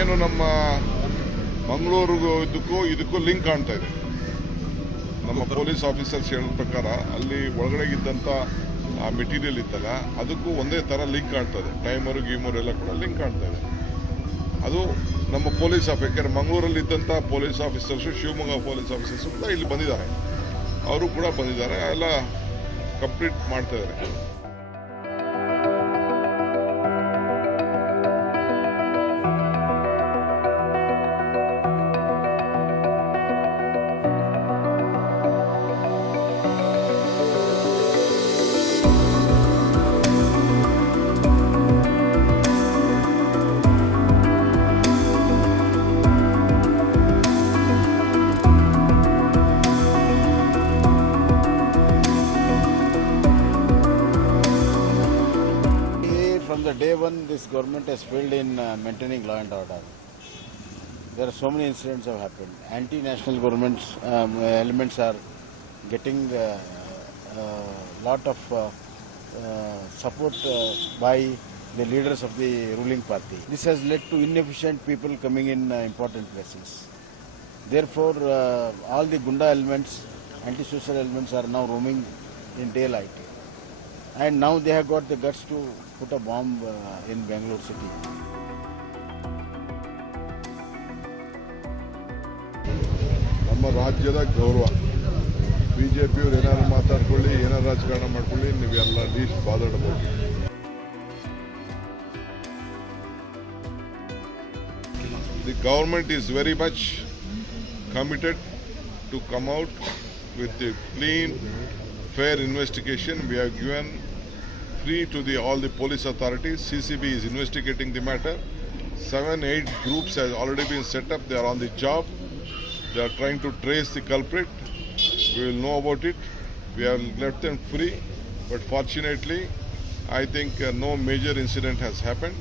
ಏನು ನಮ್ಮ ಮಂಗಳೂರಿಗೂ ಇದಕ್ಕೂ ಲಿಂಕ್ ಕಾಣ್ತಾ ಇದೆ. ನಮ್ಮ ಪೊಲೀಸ್ ಆಫೀಸರ್ಸ್ ಹೇಳಿದ ಪ್ರಕಾರ ಅಲ್ಲಿ ಒಳಗಡೆ ಇದ್ದಂಥ ಆ ಮೆಟೀರಿಯಲ್ ಇತ್ತಲ್ಲ, ಅದಕ್ಕೂ ಒಂದೇ ಥರ ಲಿಂಕ್ ಕಾಣ್ತದೆ. ಟೈಮರು ಗೀಮರು ಎಲ್ಲ ಕೂಡ ಲಿಂಕ್ ಕಾಣ್ತಾ ಇದೆ. ಅದು ನಮ್ಮ ಪೊಲೀಸ್ ಯಾಕೆಂದರೆ ಮಂಗಳೂರಲ್ಲಿ ಇದ್ದಂಥ police officers, Shivamogga police officers ಕೂಡ ಇಲ್ಲಿ ಬಂದಿದ್ದಾರೆ. ಅವರು ಕೂಡ ಬಂದಿದ್ದಾರೆ, ಎಲ್ಲ ಕಂಪ್ಲೀಟ್ ಮಾಡ್ತಾ ಇದ್ದಾರೆ. From the day one, this government has failed in maintaining law and order. There are so many incidents have happened. Anti-national governments elements are getting lot of support by the leaders of the ruling party. This has led to inefficient people coming in important places. Therefore, all the Gunda elements, anti-social elements are now roaming in daylight. And now they have got the guts to put a bomb in Bangalore city. ನಮ್ಮ ರಾಜ್ಯದ ಗೌರವ. ಬಿಜೆಪಿಯವರು ಏನಾದ್ರು ಮಾತಾಡ್ಕೊಳ್ಳಿ, ಏನಾದ್ರು ರಾಜಕಾರಣ ಮಾಡ್ಕೊಳ್ಳಿ, ನೀವೆಲ್ಲ list ಬಾದಾಡಬಹುದು. The government is very much committed to come out with a clean, fair investigation. We have given free to all the police authorities. CCB is investigating the matter. 7-8 groups has already been set up. They are on the job. They are trying to trace the culprit. We will know about it. We have left them free, but fortunately, I think no major incident has happened.